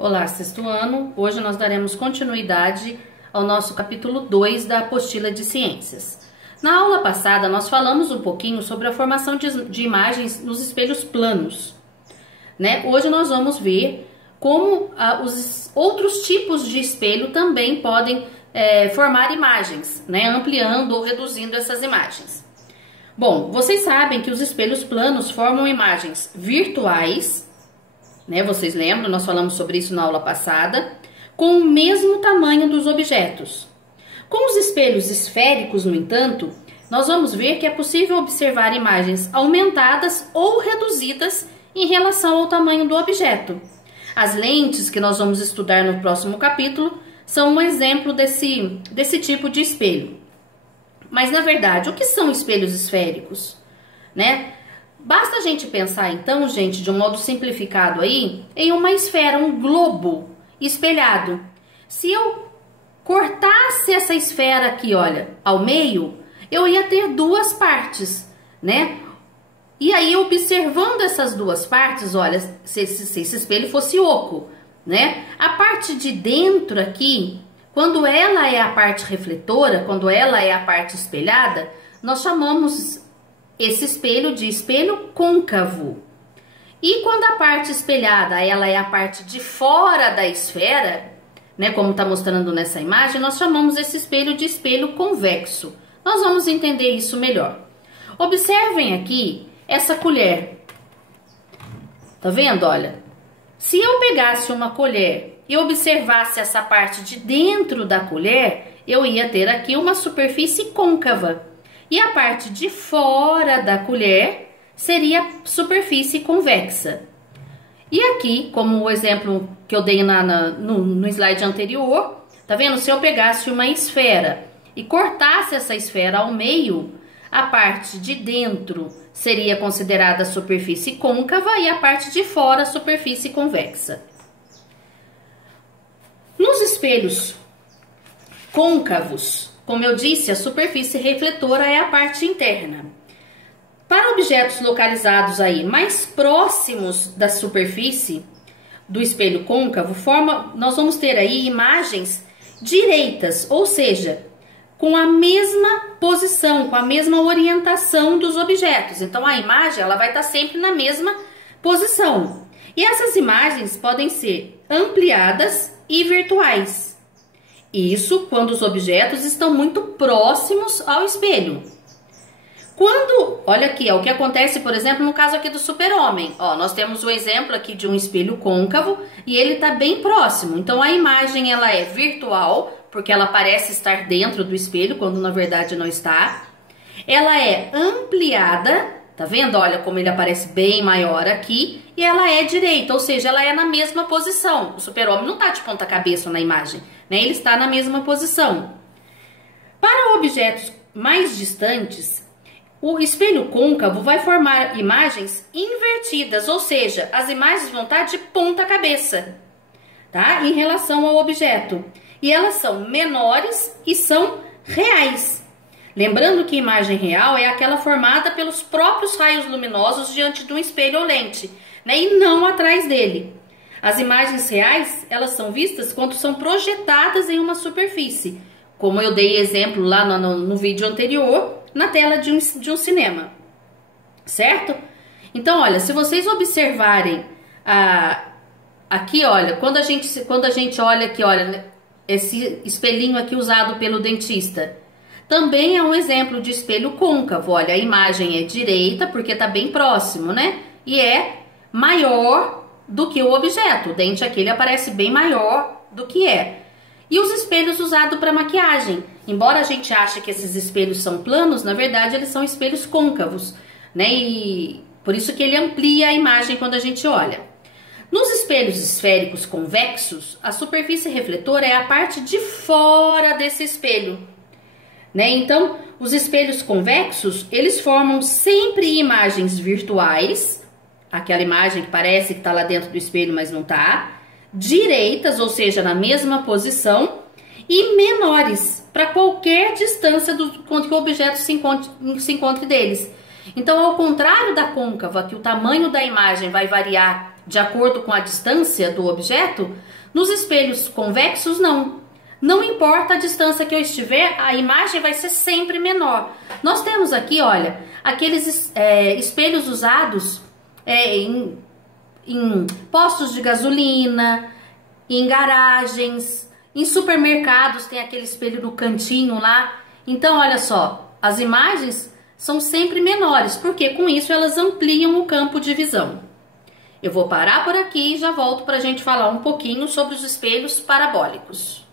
Olá, sexto ano. Hoje nós daremos continuidade ao nosso capítulo 2 da apostila de ciências. Na aula passada, nós falamos um pouquinho sobre a formação de imagens nos espelhos planos, né? Hoje nós vamos ver como os outros tipos de espelho também podem formar imagens, né? Ampliando ou reduzindo essas imagens. Bom, vocês sabem que os espelhos planos formam imagens virtuais, né? Vocês lembram, nós falamos sobre isso na aula passada, com o mesmo tamanho dos objetos. Com os espelhos esféricos, no entanto, nós vamos ver que é possível observar imagens aumentadas ou reduzidas em relação ao tamanho do objeto. As lentes que nós vamos estudar no próximo capítulo são um exemplo desse tipo de espelho. Mas, na verdade, o que são espelhos esféricos, né? Basta a gente pensar, então, gente, de um modo simplificado aí, em uma esfera, um globo espelhado. Se eu cortasse essa esfera aqui, olha, ao meio, eu ia ter duas partes, né? E aí, observando essas duas partes, olha, se esse espelho fosse oco, né? A parte de dentro aqui, quando ela é a parte refletora, quando ela é a parte espelhada, nós chamamos esse espelho de espelho côncavo. E quando a parte espelhada, ela é a parte de fora da esfera, né, como está mostrando nessa imagem, nós chamamos esse espelho de espelho convexo. Nós vamos entender isso melhor. Observem aqui essa colher. Tá vendo? Olha, se eu pegasse uma colher e observasse essa parte de dentro da colher, eu ia ter aqui uma superfície côncava. E a parte de fora da colher seria superfície convexa. E aqui, como o exemplo que eu dei no slide anterior, tá vendo? Se eu pegasse uma esfera e cortasse essa esfera ao meio, a parte de dentro seria considerada superfície côncava e a parte de fora superfície convexa. Nos espelhos côncavos, como eu disse, a superfície refletora é a parte interna. Para objetos localizados aí mais próximos da superfície do espelho côncavo, nós vamos ter aí imagens direitas, ou seja, com a mesma posição, com a mesma orientação dos objetos. Então a imagem ela vai estar sempre na mesma posição. E essas imagens podem ser ampliadas e virtuais. Isso quando os objetos estão muito próximos ao espelho. Olha aqui, ó, o que acontece, por exemplo, no caso aqui do super-homem. Ó, nós temos o exemplo aqui de um espelho côncavo e ele está bem próximo. Então a imagem ela é virtual, porque ela parece estar dentro do espelho, quando na verdade não está. Ela é ampliada, tá vendo? Olha como ele aparece bem maior aqui. E ela é direita, ou seja, ela é na mesma posição. O super-homem não está de ponta cabeça na imagem, né? Ele está na mesma posição. Para objetos mais distantes, o espelho côncavo vai formar imagens invertidas, ou seja, as imagens vão estar de ponta cabeça, tá? Em relação ao objeto. E elas são menores e são reais. Lembrando que imagem real é aquela formada pelos próprios raios luminosos diante de um espelho ou lente, né? E não atrás dele. As imagens reais, elas são vistas quando são projetadas em uma superfície, como eu dei exemplo lá no vídeo anterior, na tela de um cinema, certo? Então, olha, se vocês observarem aqui, olha, quando a gente olha aqui, olha, esse espelhinho aqui usado pelo dentista, também é um exemplo de espelho côncavo. Olha, a imagem é direita porque está bem próximo, né? E é maior do que o objeto. O dente aqui ele aparece bem maior do que é. E os espelhos usados para maquiagem. Embora a gente ache que esses espelhos são planos, na verdade eles são espelhos côncavos, né? E por isso que ele amplia a imagem quando a gente olha. Nos espelhos esféricos convexos, a superfície refletora é a parte de fora desse espelho, né? Então, os espelhos convexos, eles formam sempre imagens virtuais, aquela imagem que parece que está lá dentro do espelho, mas não está, direitas, ou seja, na mesma posição, e menores, para qualquer distância que o objeto se encontre deles. Então, ao contrário da côncava, que o tamanho da imagem vai variar de acordo com a distância do objeto, nos espelhos convexos não. Não importa a distância que eu estiver, a imagem vai ser sempre menor. Nós temos aqui, olha, aqueles espelhos usados em postos de gasolina, em garagens, em supermercados, tem aquele espelho no cantinho lá. Então, olha só, as imagens são sempre menores, porque com isso elas ampliam o campo de visão. Eu vou parar por aqui e já volto para a gente falar um pouquinho sobre os espelhos parabólicos.